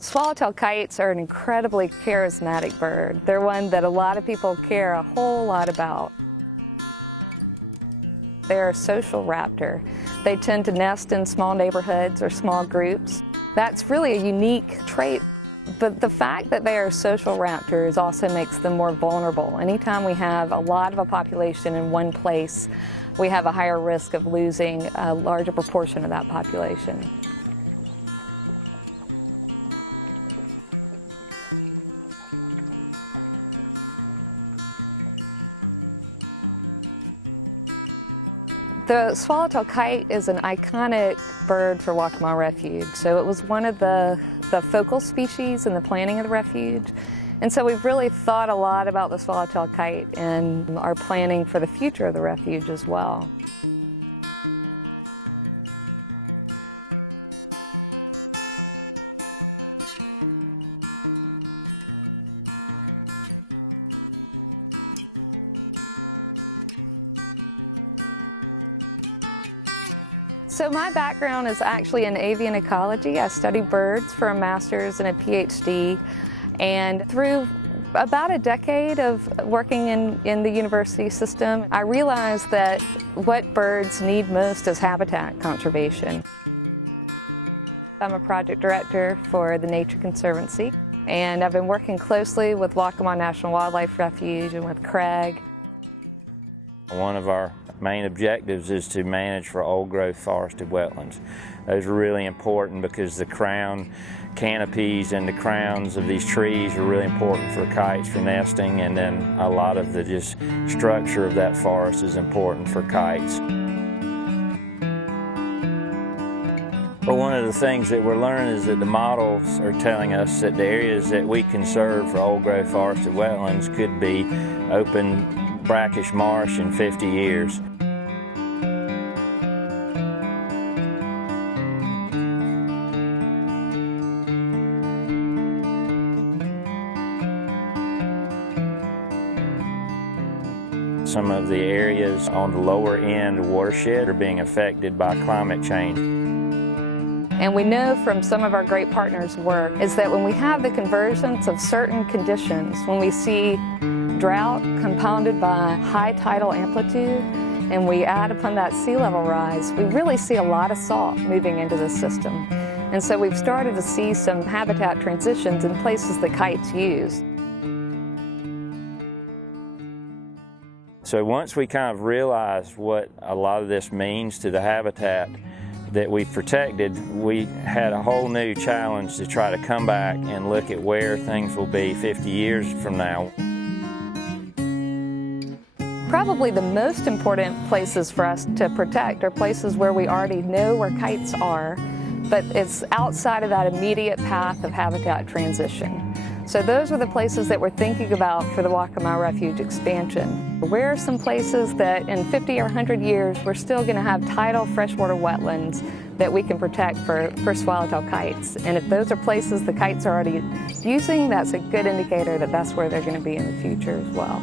Swallowtail kites are an incredibly charismatic bird. They're one that a lot of people care a whole lot about. They're a social raptor. They tend to nest in small neighborhoods or small groups. That's really a unique trait. But the fact that they are social raptors also makes them more vulnerable. Anytime we have a lot of a population in one place, we have a higher risk of losing a larger proportion of that population. The swallowtail kite is an iconic bird for Waccamaw Refuge. So it was one of the focal species in the planning of the refuge. And so we've really thought a lot about the swallowtail kite and our planning for the future of the refuge as well. So my background is actually in avian ecology. I studied birds for a master's and a PhD, and through about a decade of working in the university system, I realized that what birds need most is habitat conservation. I'm a project director for the Nature Conservancy, and I've been working closely with Waccamaw National Wildlife Refuge and with Craig. One of our main objectives is to manage for old-growth forested wetlands. Those are really important because the crown canopies and the crowns of these trees are really important for kites for nesting, and then a lot of the just structure of that forest is important for kites. But one of the things that we're learning is that the models are telling us that the areas that we conserve for old-growth forested wetlands could be open brackish marsh in 50 years. Some of the areas on the lower end watershed are being affected by climate change. And we know from some of our great partners' work is that when we have the convergence of certain conditions, when we see drought compounded by high tidal amplitude, and we add upon that sea level rise, we really see a lot of salt moving into the system. And so we've started to see some habitat transitions in places that kites use. So once we kind of realized what a lot of this means to the habitat that we protected, we had a whole new challenge to try to come back and look at where things will be 50 years from now. Probably the most important places for us to protect are places where we already know where kites are, but it's outside of that immediate path of habitat transition. So those are the places that we're thinking about for the Waccamaw Refuge expansion. Where are some places that in 50 or 100 years we're still going to have tidal freshwater wetlands that we can protect for swallowtail kites? And if those are places the kites are already using, that's a good indicator that that's where they're going to be in the future as well.